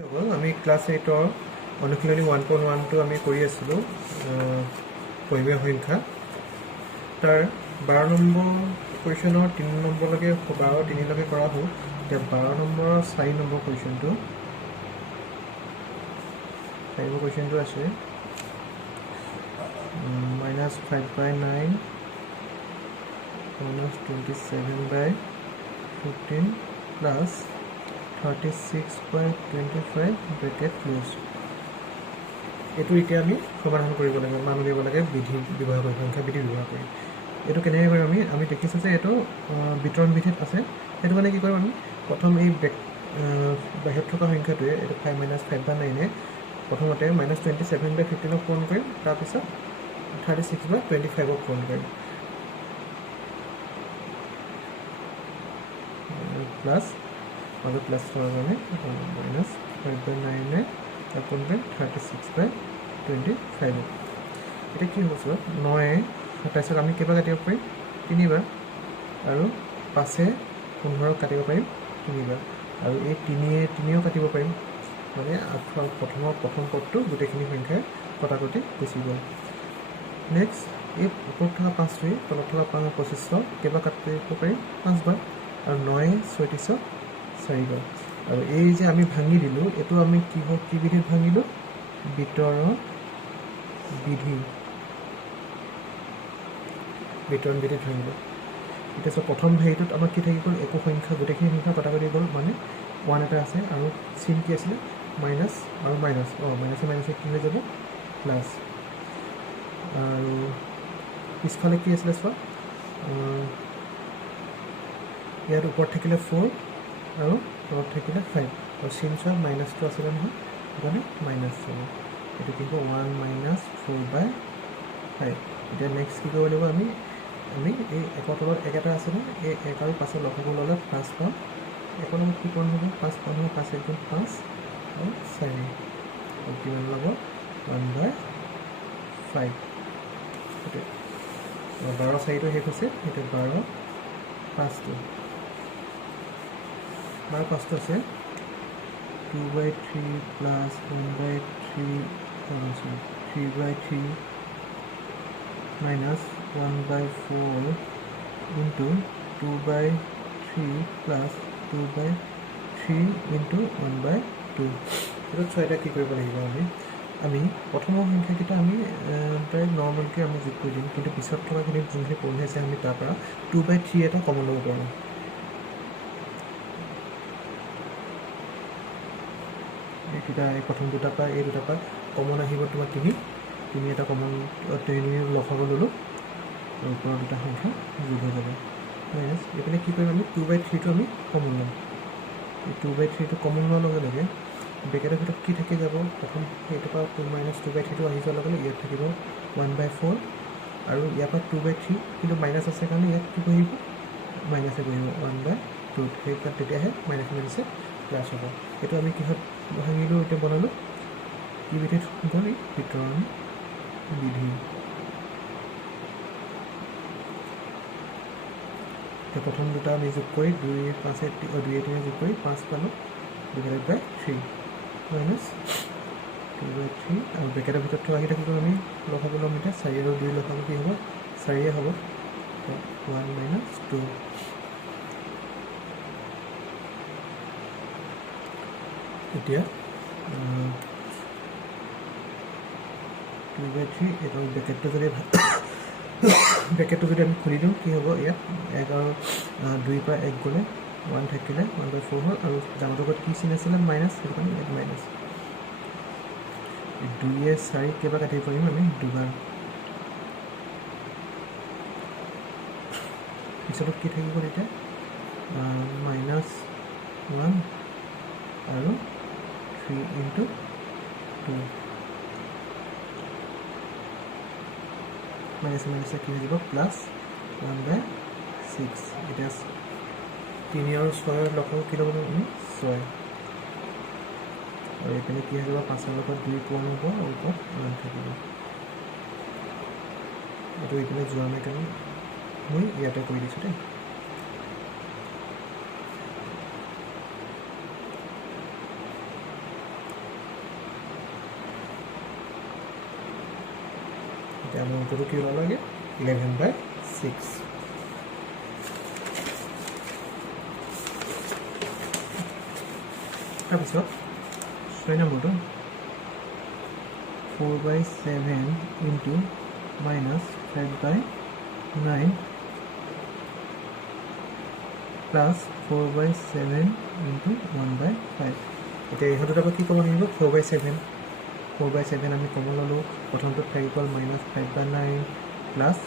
আমি ক্লাছ 8ৰ অনুশীলনী 1.1টো আমি কৰি আছিলোঁ পৰিমেয় সংখ্যা তাৰ 12 নম্বৰ কুৱেশ্যনৰ 3 নম্বৰলৈকে 12-3লৈকে কৰা হ'ল। এতিয়া 12 নম্বৰৰ 4 নম্বৰ কুৱেশ্যনটো আছে -5/9 -27/15 plus 36/25 ব্ৰেকেট ক্লোজ। এইটো এতিয়া আমি সমাধান কৰিব লাগে, মান উলিয়াব লাগে বিধি ব্যৱহাৰ কৰি, সংখ্যা বিধি ব্যৱহাৰ কৰি। এইটো কেনেকৈ কৰিম আমি দেখিছোঁ যে এইটো বিতৰণ বিধিত আছে। সেইটো কাৰণে কি কৰিম আমি প্ৰথম এই বাহিৰত থকা সংখ্যাটোৱে এইটো 5-5/9 প্ৰথমতে -27/15 পূৰণ কৰিম, তাৰপিছত 36/25 পূৰণ কৰিম, প্লাছ মাজত প্লাছ থকাৰ কাৰণে -5/9 পূৰণ কৰিম 36/25। এতিয়া কি হ'ব চোৱা 9-27 আমি কেইবাৰ কাটিব পাৰিম 3বাৰ, আৰু 5-15 কাটিব পাৰিম 3বাৰ, আৰু এই 3-3ও কাটিব পাৰিম, মানে প্ৰথম পদটো গোটেইখিনি সংখ্যাই কটাকটি গুচি গ'ল। নেক্সট এই ওপৰত থকা 5টোৱে তলত থকা 25 কেইবাৰ কাটিব পাৰিম 5বাৰ, আৰু 9-36 4বাৰ, আৰু এই যে আমি ভাঙি দিলোঁ এইটো আমি কি বিধিত ভাঙিলোঁ, বিতৰণ বিধিত ভাঙিলোঁ। এতিয়া চোৱা প্ৰথম হেৰিটোত আমাৰ কি থাকি গ'ল, একো সংখ্যা গোটেইখিনি সংখ্যা কটাকটি গ'ল, মানে 1 এটা আছে, আৰু চিন কি আছিলে মাইনাছ আৰু মাইনাছ, মাইনাছে কি হৈ যাব প্লাছ, আৰু পিছফালে কি আছিলে চোৱা ইয়াত ওপৰত থাকিলে 4 আৰু তলত থাকিলে 5, আৰু চিন চোৱা মাইনাছটো আছিলে নহয়, সেইকাৰণে মাইনাছ হ'ব। এইটো কি হ'ব 1 - 4/5। এতিয়া নেক্সট কি কৰিব লাগিব আমি এই 1ৰ তলত 1 এটা আছিলে, এই 1 আৰু 5 লগাব ল'লে 5 পাম। 1ৰ লগত কি পূৰণ হ'ব 5 পাম, 5 × 1 = 5 আৰু 4, আৰু কিমান ল'ব 1/5। 12-4টো শেষ হৈছে, এতিয়া 12-5টো আছে 2/3 plus 1/3 3/3 minus 1/4 into 2/3 plus 2/3 into 1/2। এইটো 6টা কি কৰিব লাগিব আমি প্ৰথমৰ সংখ্যাকেইটা আমি প্ৰায় নৰ্মেলকৈ আমি যোগ কৰি দিম, কিন্তু পিছত থকাখিনি যোনখিনি পূৰণ হৈছে আমি তাৰ পৰা 2/3 এটা কমন ল'ব পাৰোঁ। এইকেইটা এই প্ৰথম দুটাৰ পৰা এই দুটাৰ পৰা কমন আহিব তোমাৰ 3 এটা কমন 3 লগাব ল'লোঁ, আৰু ওপৰৰ দুটা সংখ্যা যোগ হৈ যাব। মাইনাছ এইপিনে কি কৰিম আমি 2/3টো আমি কমন ল'ম। এই 2/3টো কমন লোৱাৰ লগে লগে ব্ৰেকেটৰ ভিতৰত কি থাকি যাব, প্ৰথম এইটোৰ পৰা -2/3টো আহি যোৱাৰ লগে লগে ইয়াত থাকিব 1/4, আৰু ইয়াৰ পৰা 2/3, কিন্তু মাইনাছ আছে কাৰণে ইয়াত কি বহিব মাইনাছে বহিব 1/2, সেইকাৰণে তেতিয়াহে মাইনাছে প্লাছ হ'ব। এইটো আমি কিহত ভাঙিলোঁ, এতিয়া বনালোঁ কি বিধিত গ'ল, বিতৰণ বিধি। এতিয়া প্ৰথম দুটা আমি যোগ কৰি 2-5-3 যোগ কৰি 5 পালোঁ, /3 মাইনাছ 2/3, আৰু ব্ৰেকেটৰ ভিতৰত থকা কেইটা কি কৰিম আমি লগাব ল'ম। এতিয়া 4 আৰু 2 লগাব কি হ'ব 4 হ'ব, 1 - 2। এতিয়া 2/3 এইটো ব্ৰেকেটটো যদি আমি খুলি দিওঁ কি হ'ব, ইয়াত 1 আৰু 2ৰ পৰা 1 গ'লে 1 থাকিলে 1/4 হ'ল, আৰু ডাঙৰ কি চিন আছিলে মাইনাছ, সেইটো কাৰণে ইয়াত মাইনাছ। 2-4 কেইবাৰ কাটিব পাৰিম আমি 2বাৰ, পিছতো কি থাকি গ'ল এতিয়া -1 আৰু 3 × 2, মাইনাছে কি হৈ যাব প্লাছ 1/6। এতিয়া 3 আৰু 6 লগাব কি ল'ব আমি 6, আৰু এইপিনে কি হৈ যাব 5ৰ লগত 2 পূৰণ হ'ব, আৰু ওপৰত 1 থাকিব। এইটো এইপিনে যোৱা নাই কাৰণে মই ইয়াতে কৰি দিছোঁ দেই। এতিয়া আমাৰ উত্তৰটো কি ওলাব লাগে 11/6 তাৰপিছত 6 নম্বৰটো 4/7 ইনটু মাইনাছ 5/9 প্লাছ 4/7 ইনটু 1/5 এতিয়া ইহঁতৰ আকৌ কি ক'ব লাগিব 4/7 আমি কমন ল'লোঁ প্ৰথমটোত থাকি গ'ল মাইনাছ 5/9 প্লাছ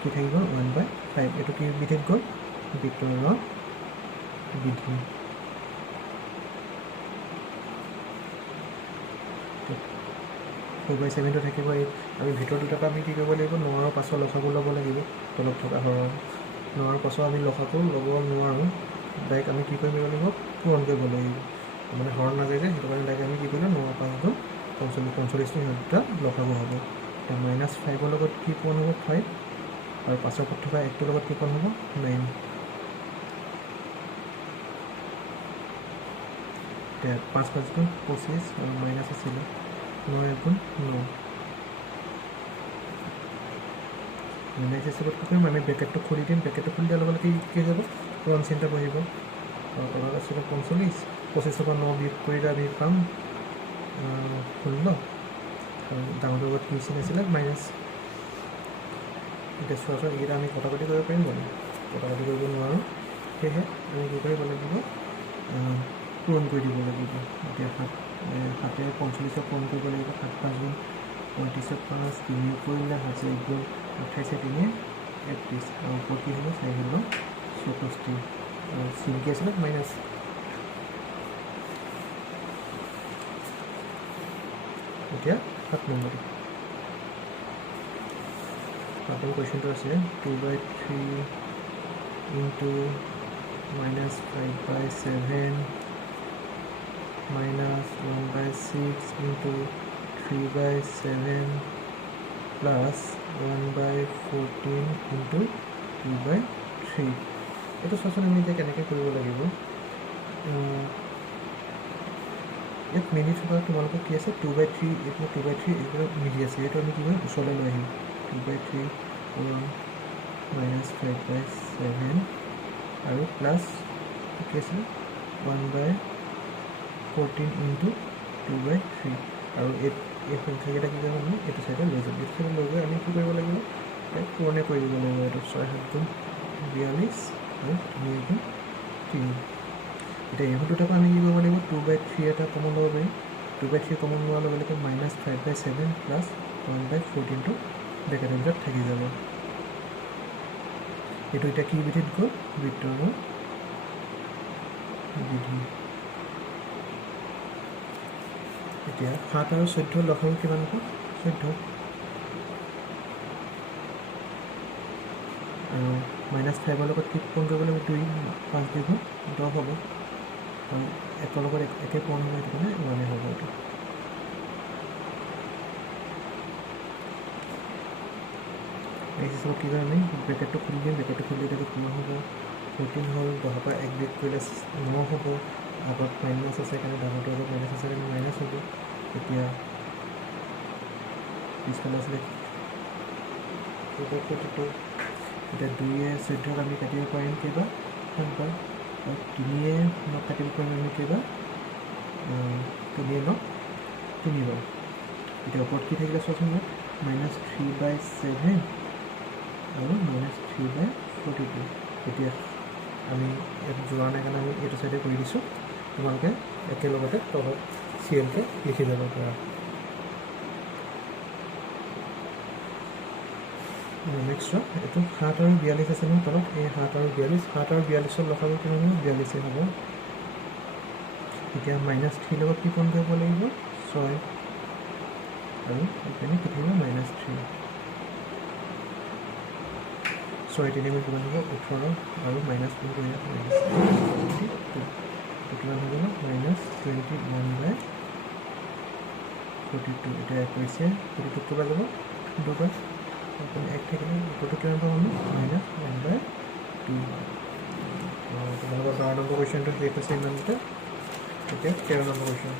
কি থাকিব 1/5 এইটো কি বিধিত গ'ল ভিতৰৰ বিধি 4/7টো থাকিব আমি ভিতৰ দুটাৰ আমি কি কৰিব লাগিব 9 আৰু 5 লসাগু ল'ব লাগিব তলত থকা হৰৰ 9 আৰু 5 আমি লসাগু ল'ব নোৱাৰোঁ ডাইৰেক্ট আমি কি কৰিব লাগিব পূৰণ কৰিব লাগিব মানে হৰণ নাযায় যে সেইটো কাৰণে ডাইৰেক্ট আমি কি কৰিলোঁ 9 আৰু 5 45 সিহঁত দুটা লসাগু হ'ব এতিয়া -5ৰ লগত কি পূৰণ হ'ব 5 আৰু 5ৰ ওপৰত থকা 1টোৰ লগত কি পূৰণ হ'ব 9 এতিয়া 5 5 গুণ 25 আৰু মাইনাছ আছিলে 9 গুণ 9 নেক্সট হিচাপত কি কৰিম আমি ব্ৰেকেটটো খুলি দিম ব্ৰেকেটটো খুলি দিয়াৰ লগে লগে কি যাব পূৰণ চিন্তা বহিব আৰু তলত আছিলে 45 25ৰ পৰা 9 বিয়োগ কৰিলে আমি পাম 16 আৰু ডাঙৰটোৰ লগত কি চিন আছিলে মাইনাছ এতিয়া চোৱাচোন এইকেইটা আমি কটাকটি কৰিব পাৰিম জানো কটাকটি কৰিব নোৱাৰোঁ সেয়েহে আমি কি কৰিব লাগিব পূৰণ কৰি দিব লাগিব এতিয়া 7 45 পূৰণ কৰিব লাগিব 7 5 গুণ 35 5 3 কৰিলে 7 1 গুণ 28 3 31 আৰু ওপৰত কি হ'ব 4 হ'ল 64 আৰু চিন কি আছিলে মাইনাছ এতিয়া 7 নম্বৰটো আপোনাৰ কুৱেশ্যনটো আছে 2/3 into minus 5/7 minus 1/6 into 3/7 plus 1/14 into 2/3 এইটো চোৱাচোন আমি এতিয়া কেনেকৈ কৰিব লাগিব ইয়াত মিলি থকা তোমালোকৰ কি আছে 2/3 এইটো 2/3 এইবিলাক মিলি আছে এইটো আমি কি কৰিম ওচৰলৈ লৈ আহিম 2/3 minus 5/7 আৰু প্লাছ কি আছে 1/14 into 2/3 আৰু এই সংখ্যাকেইটা কি কৰিম আমি এইটো চাইডে লৈ যাম এইটো চাইডে লৈ গৈ আমি কি কৰিব লাগিব পূৰণে কৰি দিব লাগিব এইটো 6 7 গুণ 42 আৰু 3 গুণ 3 এতিয়া ইহঁত দুটাৰ পৰা আমি কি কৰিব লাগিব 2/3 এটা কমন ল'ব পাৰিম 2/3 কমন লোৱাৰ লগে লগে মাইনাছ 5/7 প্লাছ 1/14টো ব্ৰেকেটৰ ভিতৰত থাকি যাব এইটো এতিয়া কি বিধিত গ'ল ভিতৰৰ বিধি এতিয়া 7 আৰু 14 লসাগু কিমান হ'ব 14 আৰু -5ৰ লগত কি পূৰণ কৰিব লাগিব 2 5 2 গুণ 10 হ'ব আৰু 1ৰ লগত একে পূৰণ হ'ব সেইটো কাৰণে 1 হ'ব এইটো এই হিচাপত কি কৰিম আমি ব্ৰেকেটটো খুলি দিম ব্ৰেকেটটো খুলি দিলে কিমান হ'ব 14 হ'ল 10ৰ পৰা 1 বিয়োগ কৰিলে 9 হ'ব আগত মাইনাছ আছে কাৰণে ডাঙৰটোৰ আগত মাইনাছ আছে কাৰণে মাইনাছ হ'ব এতিয়া পিছফালে আছিলে 42 এতিয়া 2য়ে 14 আমি কাটিব পাৰিম কেইবা 7বাৰ আৰু 3য়ে 9 কাটিব পাৰিম আমি কেইবা 3য়ে 9 3বাৰ এতিয়া ওপৰত কি থাকিলে চোৱাচোন ইয়াত -3/7 আৰু -3/42 এতিয়া আমি ইয়াত যোৱা নাই কাৰণে আমি এইটো চাইডে কৰি দিছোঁ তোমালোকে একেলগতে তলত চিএলকে লিখি যাব পাৰা নেক্সট এইটো 7 আৰু 42 আছে নহয় তলত এই 7 আৰু 42ৰ লসাগু কিমান হ'ব 42 হ'ব এতিয়া -3 লগত কি পূৰণ কৰিব লাগিব 6 আৰু এইপিনে কি থাকিব -3 6 3 কিমান হ'ব 18 আৰু মাইনাছ পূৰণ কৰি কিমান হ'ব -21/42 এতিয়া 1 কৰিছে 42 টকা যাব 2 আপুনি 1 থাকিলে ওপৰটো কিমান পাব আমি -1/2 তোমালোকৰ 12 নম্বৰ কুৱেশ্যনটো শেষ হৈছে ইমানতে এতিয়া 13 নম্বৰ কুৱেশ্যন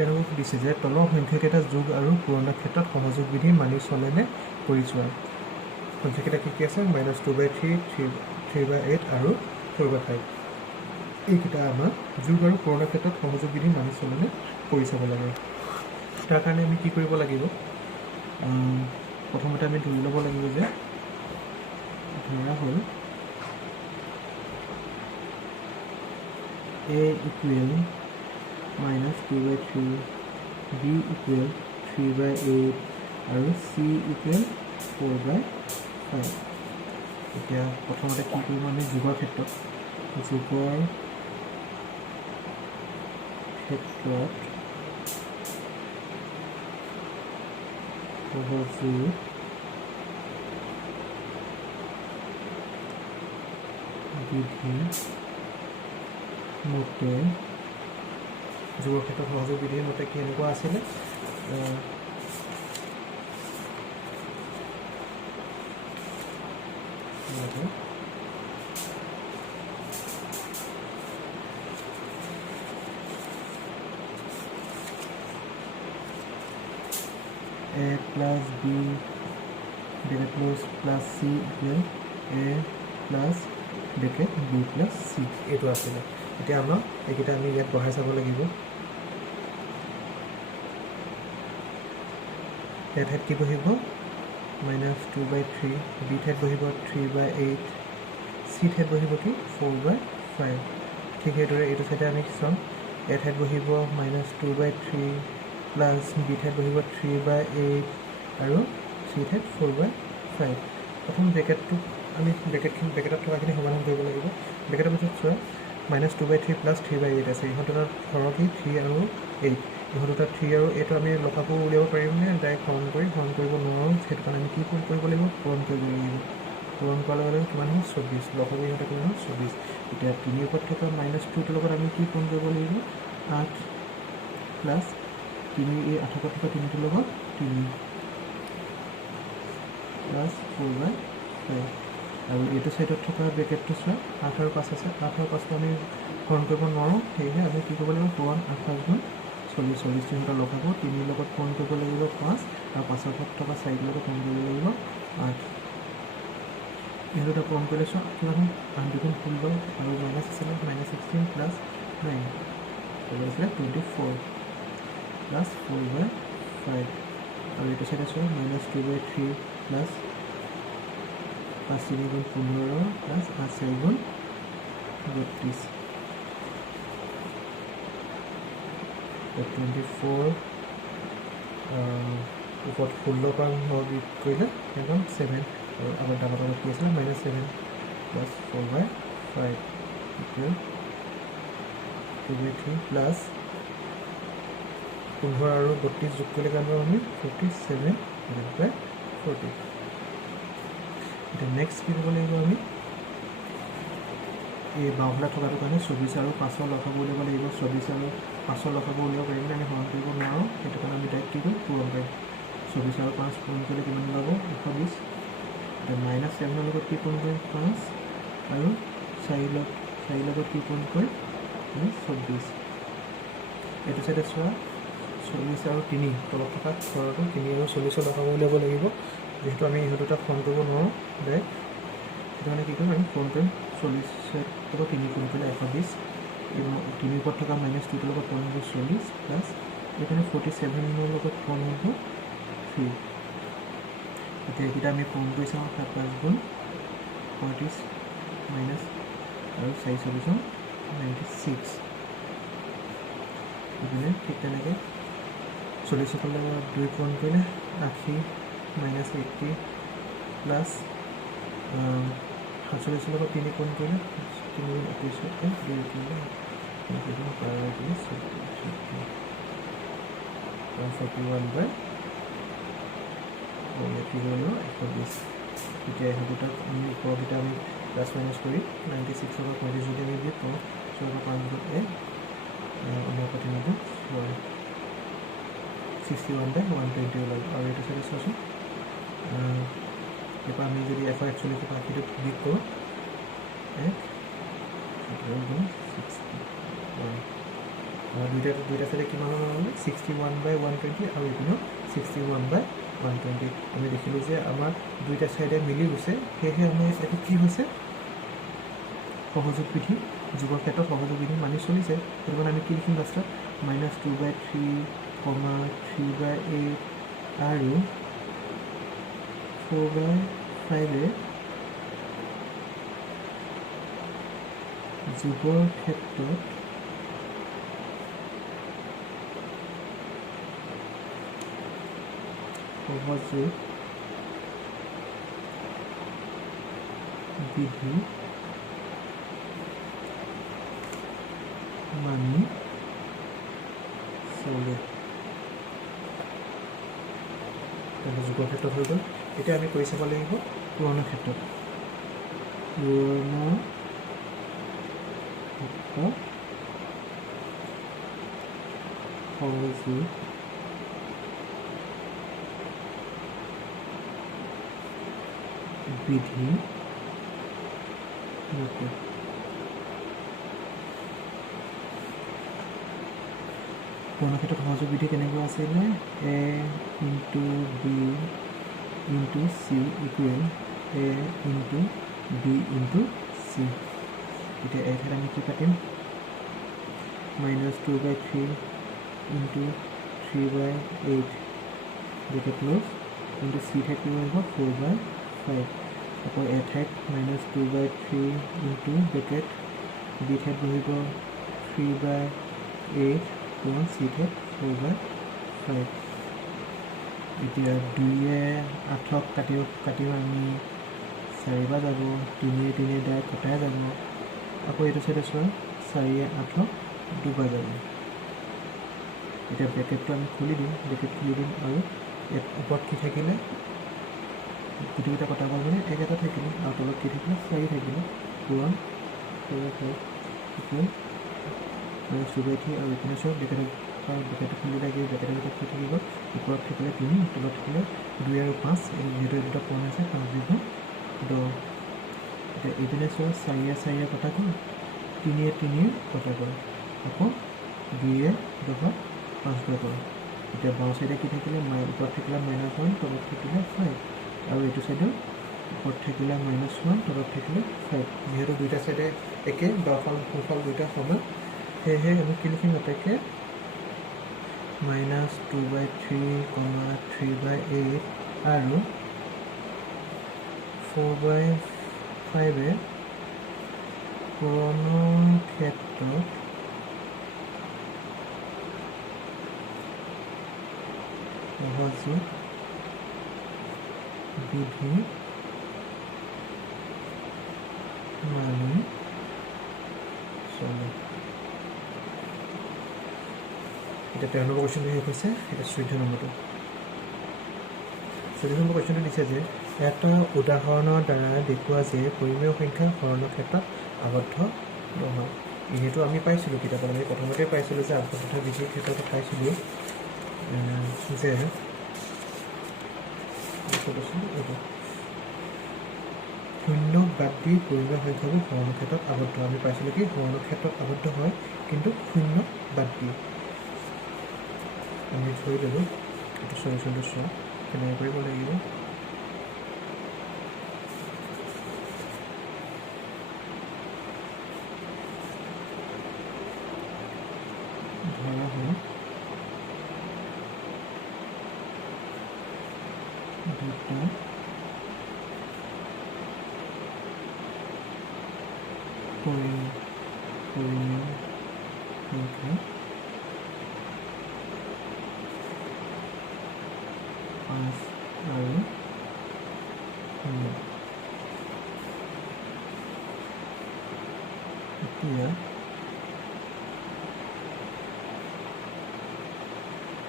তেওঁলোকক সুধিছে যে তলৰ সংখ্যাকেইটা যোগ আৰু পূৰণৰ ক্ষেত্ৰত সহযোগ বিধি মানি চলেনে কৰি চোৱা। সংখ্যাকেইটা কি কি আছে -2/3, 3/8 আৰু 4/5। এইকেইটা আমাৰ যোগ আৰু পূৰণৰ ক্ষেত্ৰত সহযোগ বিধি মানি চলেনে কৰি চাব লাগে। তাৰ কাৰণে আমি কি কৰিব লাগিব, প্ৰথমতে আমি ধৰি ল'ব লাগিব যে ধৰা হ'ল a equal -2/3, b equal 3/8 আৰু c equal 4/5। এতিয়া প্ৰথমতে কি কৰিম আমি যোগৰ ক্ষেত্ৰত সহযোগ বিধি মতে যোগৰ ক্ষেত্ৰত সহযোগ বিধিৰ মতে কেনেকুৱা আছিলে, a plus b bracket close plus c equal a plus bracket b plus c এইটো আছিলে। এতিয়া আমাৰ এইকেইটা আমি ইয়াত বহাই চাব লাগিব। এ ঠাইত কি বহিব -2/3, বি ঠাইত বহিব 3/8, চি ঠাইত বহিব কি 4/5। ঠিক সেইদৰে এইটো চাইডে আমি চাম, এ ঠাইত বহিব -2/3 প্লাছ বি ঠাইত বহিব 3/8 আৰু চি ঠাইত 4/5। প্ৰথম ব্ৰেকেটটো আমি ব্ৰেকেটত থকাখিনি সমাধান কৰিব লাগিব। ব্ৰেকেটৰ পিছত চোৱা -2/3 প্লাছ 3/8 আছে, ইহঁত দুটাৰ হৰণ কি 3 আৰু 8, ইহঁত দুটা 3 আৰু 8 আমি লসাগু উলিয়াব পাৰিমনে ডাইৰেক্ট হৰণ কৰিব নোৱাৰোঁ। সেইটো কাৰণে আমি কি কৰিব লাগিব, পূৰণ কৰিব লাগিব। পূৰণ কৰাৰ লগে লগে কিমান হ'ব 24, লসাগু ইহঁতে কিমান হ'ব 24। এতিয়া 3 ওপৰত থকা -2টোৰ লগত আমি কি পূৰণ কৰিব লাগিব 8 প্লাছ 3, এই 8 ওপৰত থকা 3টোৰ লগত 3 প্লাছ 4/5 আৰু এইটো চাইডত থকা ব্ৰেকেটটো চোৱা 8 আৰু 5 আছে, 8 আৰু 5টো আমি পূৰণ কৰিব নোৱাৰোঁ। সেয়েহে আমি কি কৰিব লাগিব 8 × 5 = 40, 40 সিহঁতৰ লগাব 3 লগত পূৰণ কৰিব লাগিব 5 আৰু 5ৰ ওপৰত থকা 4 লগত পূৰণ কৰিব লাগিব 8। এই দুটা পূৰণ কৰিলে চোৱা কিমান হ'ল 8 × 2 = 16 আৰু মাইনাছ আছিলে -16 প্লাছ 9 আছিলে 24 প্লাছ 4/5 আৰু এইটো চাইডে চোৱা -2/3 প্লাছ 5 × 3 = 15 প্লাছ 8 × 4 = 32। 24 ওপৰত 16 পৰা বিয়োগ কৰিলে একদম 7 আৰু আগত ডাঙৰ কি আছিলে -7 প্লাছ 4/5 ইকুৱেল 2/3 প্লাছ 15 আৰু 32 যোগ কৰিলে কিমান পাম আমি 57/40। এতিয়া নেক্সট কি কৰিব লাগিব আমি এই বাওঁফালে থকাটোৰ কাৰণে 24 আৰু 5ৰ লসাগু উলিয়াব লাগিব। 24 আৰু 5ৰ লসাগু উলিয়াব পাৰিবলৈ আমি হৰণ কৰিব নোৱাৰোঁ, সেইটো কাৰণে আমি ডাইৰেক্ট কি কৰিম পূৰণ কৰিম। 24 আৰু 5 পূৰণ কৰিলে কিমান ওলাব 120। এতিয়া -7ৰ লগত কি পূৰণ কৰিম 5 আৰু 4 লগত কি পূৰণ কৰিম 24। এইটো চাইডে চোৱা 40 আৰু 3 তলত থকা ঘৰটো 3 আৰু 40ৰ লসাগু উলিয়াব লাগিব। যিহেতু আমি ইহঁত দুটা পূৰণ কৰিব নোৱাৰোঁ ডাইৰেক্ট, সেইটো কাৰণে কি কৰিম আমি পূৰণ কৰিম। 40ৰ লগত 3 পূৰণ কৰিলে 120, 3 ওপৰত থকা -2টোৰ লগত পূৰণ হ'ব 40 প্লাছ এইপিনে 47ৰ লগত পূৰণ হ'ব 3। এতিয়া এইকেইটা আমি পূৰণ কৰি চাওঁ 7 × 5 = 35 মাইনাছ আৰু 4 × 4 = 96। এইপিনে ঠিক তেনেকৈ 40ৰ লগত 2 পূৰণ কৰিলে 80 মাইনাছ 80 প্লাছ 47ৰ লগত 3 পূৰণ কৰিলে 3 × 21 2 কৰিলে 41/120। এতিয়া এই দুটাক আমি ওপৰকেইটা আমি প্লাছ মাইনাছ কৰি 96ৰ লগত 35 যদি আমি দি পাওঁ 4/5 61/120 ওলাব। আৰু এইটো চাইডে চোৱাচোন, এবাৰ আমি যদি 141 থকা আশীটোত ক্লিক কৰোঁ 1 61 দুইটা চাইডে কিমান মানে 61/120 আৰু এইপিনেও 61/120 আমি দেখিলোঁ যে আমাৰ দুইটা চাইডে মিলি গৈছে সেয়েহে আমাৰ এইটো কি হৈছে সহযোগ বিধি যোগৰ ক্ষেত্ৰত সহযোগ বিধি মানি চলিছে সেইটো কাৰণে আমি কি লিখিম লাষ্টত -2/3, 3/8 আৰু 4/5 যোগৰ ক্ষেত্ৰত সহযোগ বিধি মানি চলে যোগৰ ক্ষেত্ৰত হৈ গ'ল এতিয়া আমি কৰি চাব লাগিব পুৰণৰ ক্ষেত্ৰত সহযোগ বিধি মতে পুৰণৰ ক্ষেত্ৰত সহযোগ বিধি কেনেকুৱা আছিলে A × B × C equal A × B × C এতিয়া এই ঠাইত আমি কি পাতিম -2/3 × 3/8 ব্ৰেকেট ক্ল'জ × C ঠাইত কি আহিব 4/5 আকৌ এ ঠাইত -2/3 × ব্ৰেকেট B ঠাইত বহিব 3/8 C ঠাইত 4/5 এতিয়া 2য়ে 8ক কাটিও আমি 4 যাব 3য়ে 3 ডাইৰেক্ট কটাই যাব আকৌ এইটো চাইডে চোৱা 4য়ে 8ক 2 যাব এতিয়া ব্ৰেকেটটো আমি খুলি দিম আৰু ইয়াত ওপৰত কি থাকিলে গোটেইকেইটা কটা গ'ল মানে এক এটা থাকিলে আৰু তলত কি থাকিলে 4 থাকিলে পূৰণ 4/5 ইকুৱেল -2/3 আৰু এইপিনে চোৱা ব্ৰেকেটটো খুলি থাকিব ব্ৰেকেটৰ ভিতৰত কি থাকিব ওপৰত থাকিলে 3 তলত থাকিলে 2 আৰু 5 যিহেতু এই দুটা পূৰণ আছে 5 × 10 এতিয়া এইপিনে চোৱা 4য়ে কটা গ'ল 3য়ে 3 কটা গ'ল আকৌ 2য়ে 10ক 5 গ'ল এতিয়া বাওঁ চাইডে কি থাকিলে ওপৰত থাকিলে -1 তলত থাকিলে 5 আৰু এইটো চাইডেও ওপৰত থাকিলে -1 তলত থাকিলে 5 যিহেতু দুইটা চাইডে একে বাওঁফাল সোঁফাল দুইটা সমান সেয়েহে আমি কি লিখিম আটাইকে -2/3, 3/8 আৰু 4/5 পুৰণৰ ক্ষেত্ৰত সহযোগ বিধি মানি চলে এতিয়া 13 নম্বৰ কুৱেশ্যনটো শেষ হৈছে এতিয়া 14 নম্বৰটো কুৱেশ্যনটো দিছে যে এটা উদাহৰণৰ দ্বাৰা দেখুওৱা যে পৰিমেয় সংখ্যা হৰণৰ ক্ষেত্ৰত আবদ্ধ নহয় যিহেতু আমি পাইছিলোঁ কিতাপত আমি প্ৰথমতে পাইছিলোঁ যে আবদ্ধতা বিধিৰ ক্ষেত্ৰত পাইছিলোঁ যে শূন্য বাদ দি পৰিমেয় সংখ্যাবোৰ হৰণৰ ক্ষেত্ৰত আবদ্ধ আমি পাইছিলোঁ কি হৰণৰ ক্ষেত্ৰত আবদ্ধ হয় কিন্তু শূন্য বাদ দি আমি থৈ ল'লোঁ এইটো চলিউশ্যনটো চোৱা কেনেকৈ কৰিব লাগিব ধৰা হয় দুটা পৰিমেয় সংখ্যা 5 আৰু 0 এতিয়া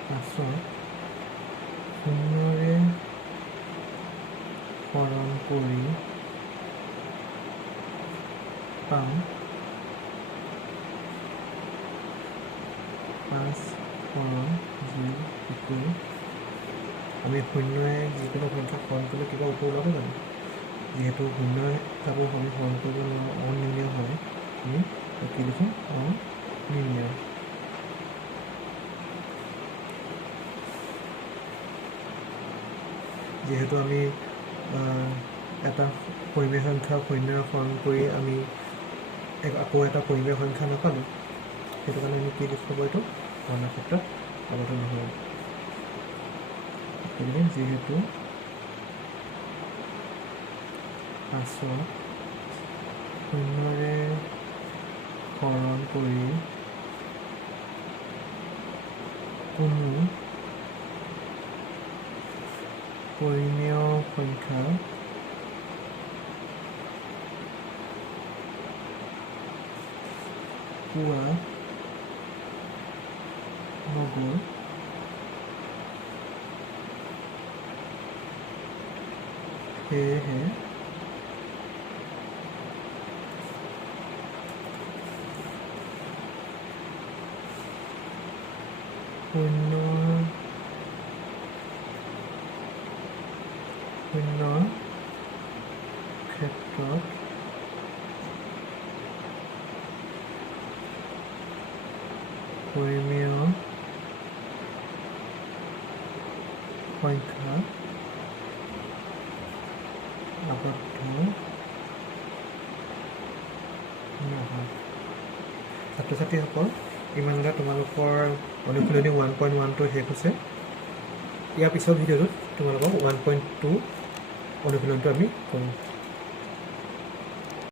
পাছত 0ৰে হৰণ কৰি পাম 5 হৰণ 0 ইকুৱেল আমি শূন্যৰে যিকোনো সংখ্যা হৰণ কৰিলে কিবা উত্তৰ ওলাব জানো যিহেতু শূন্যৰে কাকো আমি হৰণ কৰিব নোৱাৰোঁ অনিৰ্ণয় হয় আমি কি লিখিম অনিৰ্ণয় যিহেতু আমি এটা পৰিমেয় সংখ্যা শূন্যৰে হৰণ কৰি আমি আকৌ এটা পৰিমেয় সংখ্যা নাপালোঁ, সেইটো কাৰণে আমি কি লিখিব এইটো ভগ্নাংশৰ ক্ষেত্ৰত আৱদ্ধ নহয়। গতিকে যিহেতু 5ক শূন্যৰে হৰণ কৰি কোনো পৰিমেয় সংখ্যা পোৱা নগ'ল, সেয়েহে শূন্যৰ ক্ষেত্ৰত পৰিমেয় সংখ্যা আবদ্ধ নহয়। ছাত্ৰ ছাত্ৰীসকল, ইমানতে তোমালোকৰ অনুশীলনী 1.1 শেষ হৈছে। ইয়াৰ পিছৰ ভিডিঅ'টোত তোমালোকক 1.2 অনুশীলনটো আমি কৰিম।